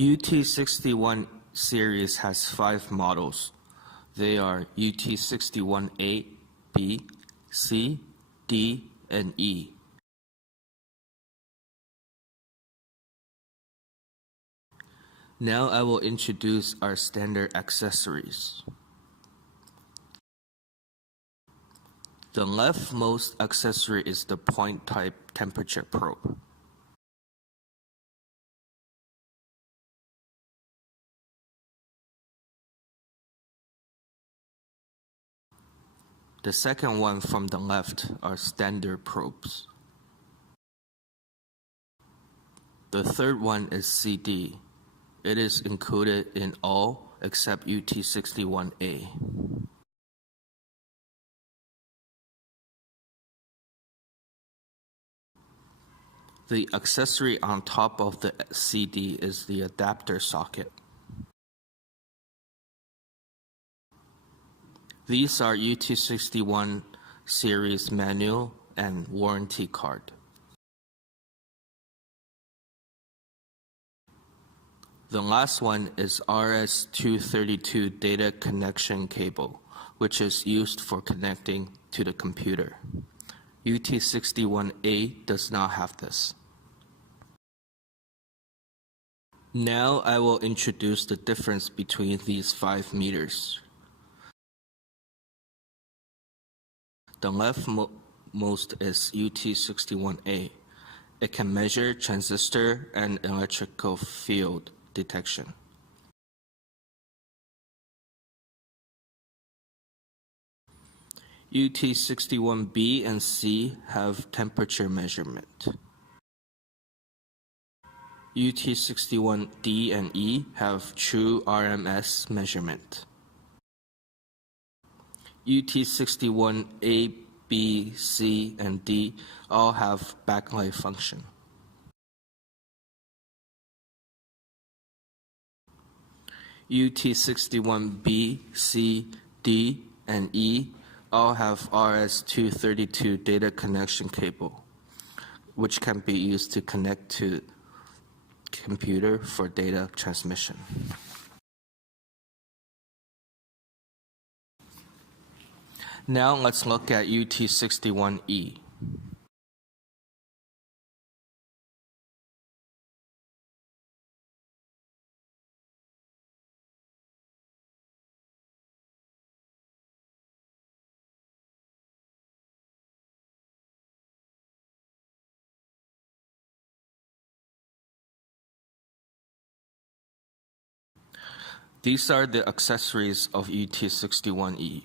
UT61 series has 5 models. They are UT61A, B, C, D, and E. Now I will introduce our standard accessories. The leftmost accessory is the point-type temperature probe. The second one from the left are standard probes. The third one is CD. It is included in all except UT61A. The accessory on top of the CD is the adapter socket. These are UT61 series manual and warranty card. The last one is RS-232 data connection cable, which is used for connecting to the computer. UT61A does not have this. Now I will introduce the difference between these 5 meters. The leftmost is UT61A. It can measure transistor and electrical field detection. UT61B and C have temperature measurement. UT61D and E have true RMS measurement. UT61A, B, C, and D all have backlight function. UT61B, C, D, and E all have RS-232 data connection cable, which can be used to connect to computer for data transmission. Now let's look at UT61E. These are the accessories of UT61E.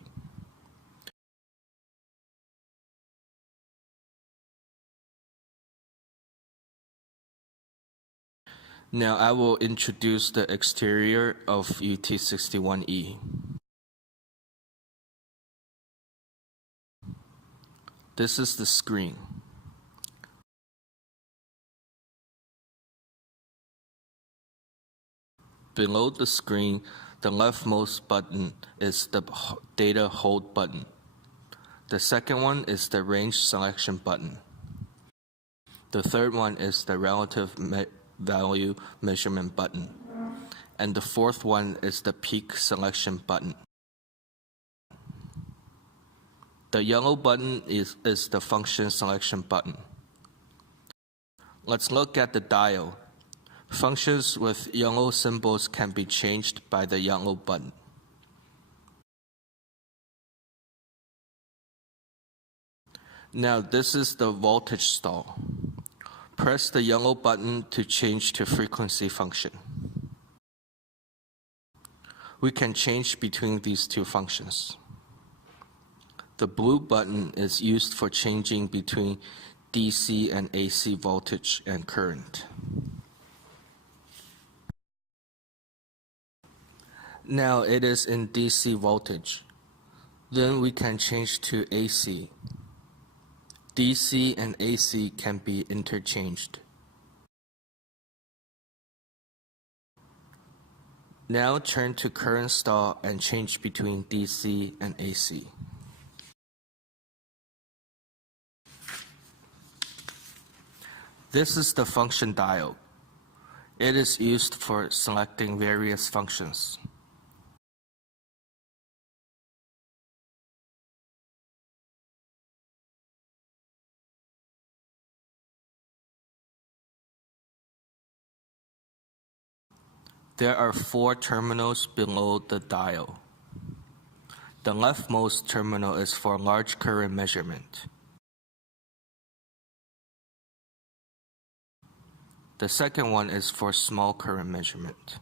Now I will introduce the exterior of UT61E. This is the screen. Below the screen, the leftmost button is the data hold button. The second one is the range selection button. The third one is the relative value measurement button. And the fourth one is the peak selection button. The yellow button is the function selection button. Let's look at the dial. Functions with yellow symbols can be changed by the yellow button. Now this is the voltage stall. Press the yellow button to change to frequency function. We can change between these two functions. The blue button is used for changing between DC and AC voltage and current. Now it is in DC voltage. Then we can change to AC. DC and AC can be interchanged. Now turn to current stall and change between DC and AC. This is the function dial. It is used for selecting various functions. There are 4 terminals below the dial. The leftmost terminal is for large current measurement. The second one is for small current measurement.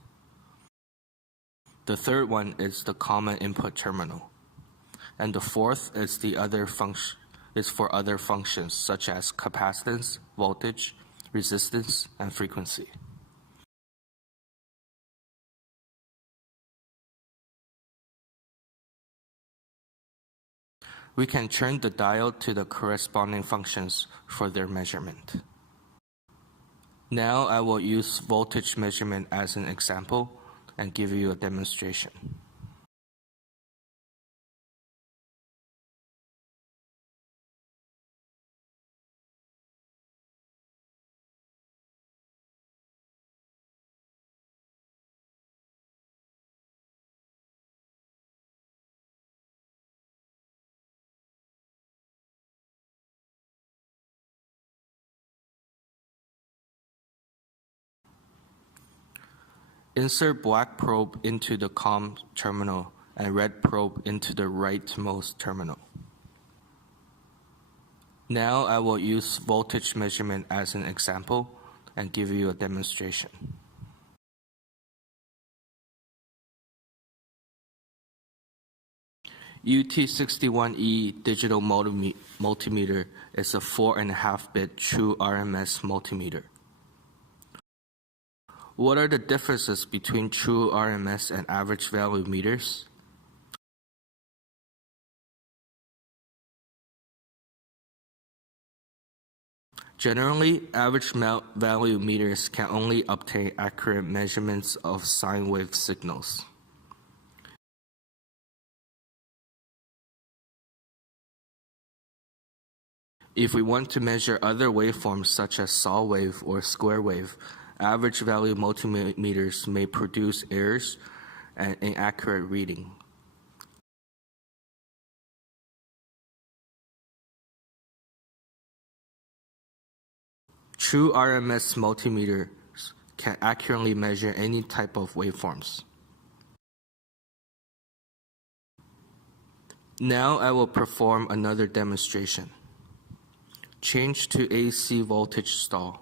The third one is the common input terminal. And the fourth is for other functions such as capacitance, voltage, resistance, and frequency. We can turn the dial to the corresponding functions for their measurement. Now I will use voltage measurement as an example and give you a demonstration. Insert black probe into the COM terminal and red probe into the rightmost terminal. Now I will use voltage measurement as an example and give you a demonstration. UT61E digital multimeter is a 4.5-bit true RMS multimeter. What are the differences between true RMS and average value meters? Generally, average value meters can only obtain accurate measurements of sine wave signals. If we want to measure other waveforms such as saw wave or square wave, average value multimeters may produce errors and inaccurate reading. True RMS multimeters can accurately measure any type of waveforms. Now I will perform another demonstration. Change to AC voltage stall.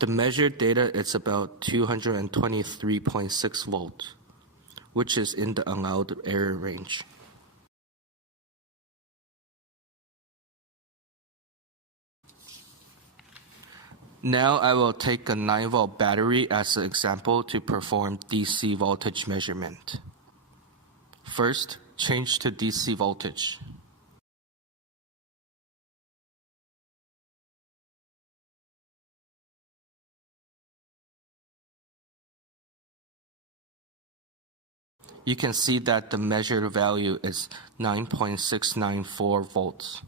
The measured data is about 223.6 volts, which is in the allowed error range. Now I will take a 9-volt battery as an example to perform DC voltage measurement. First, change to DC voltage. You can see that the measured value is 9.694 volts.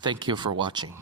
Thank you for watching.